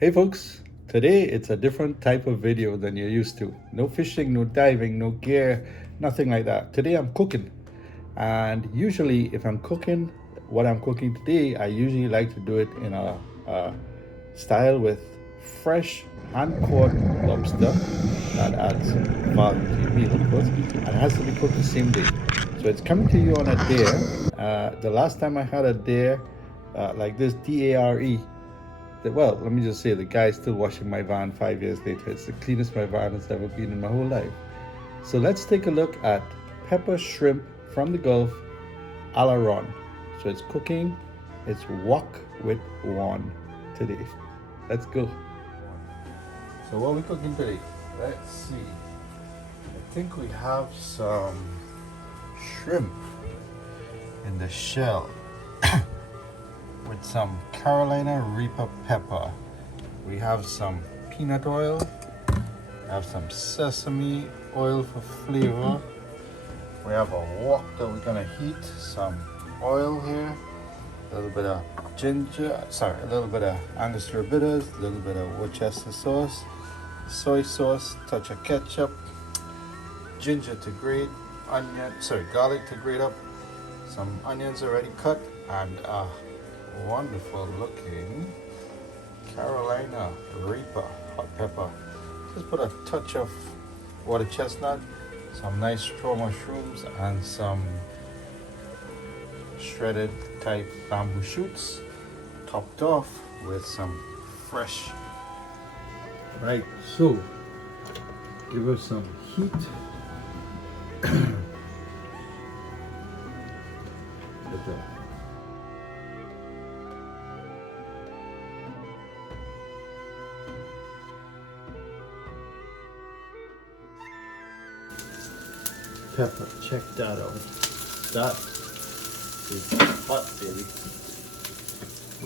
Hey folks, today it's a different type of video than you're used to. No fishing, no diving, no gear, nothing like that. Today I'm cooking. And usually, if I'm cooking, what I'm cooking today, I usually like to do it in a style with fresh hand caught lobster that adds value to your meal, of course, and it has to be cooked the same day. So it's coming to you on a dare. The last time I had a dare like this, DARE, well, let me just say the guy's still washing my van 5 years later. It's the cleanest my van has ever been in my whole life. So let's take a look at pepper shrimp from the Gulf a la Ron. So it's cooking, it's wok with one today. Let's go. So what are we cooking today? Let's see. I think we have some shrimp in the shell with some Carolina Reaper pepper. We have some peanut oil. We have some sesame oil for flavor. We have a wok that we're gonna heat. Some oil here. A little bit of ginger. Sorry, a little bit of Angostura bitters. A little bit of Worcester sauce. Soy sauce. Touch of ketchup. Ginger to grate. Garlic to grate up. Some onions already cut and wonderful looking Carolina Reaper hot pepper. Just put a touch of water chestnut, some nice straw mushrooms, and some shredded type bamboo shoots, topped off with some fresh. Right, so give us some heat. Pepper, check that out. That is hot, baby.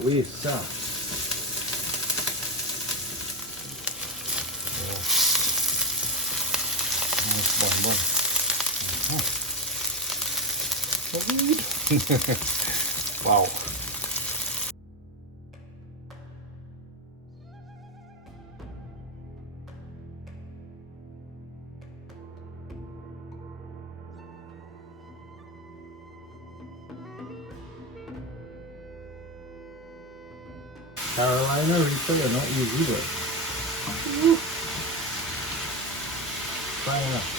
We some. Wow. Carolina Reaper are not easy, but try enough.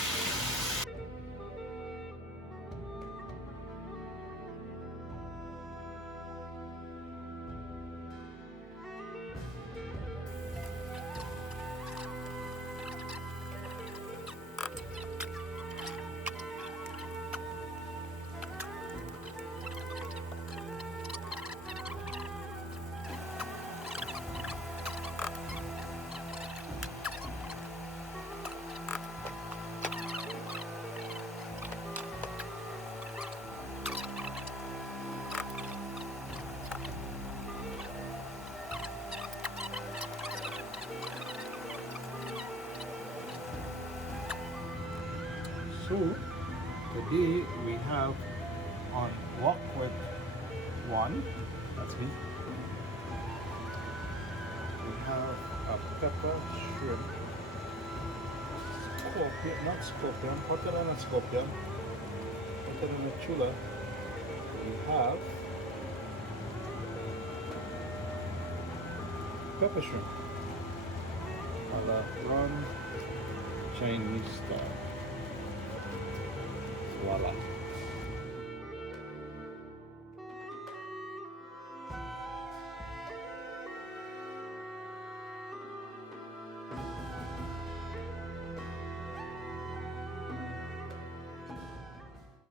So today we have on wok with one, that's me. We have a pepper shrimp, put it on a scorpion, put it on a chula. We have pepper shrimp, a la Ron Chinese style. Voila.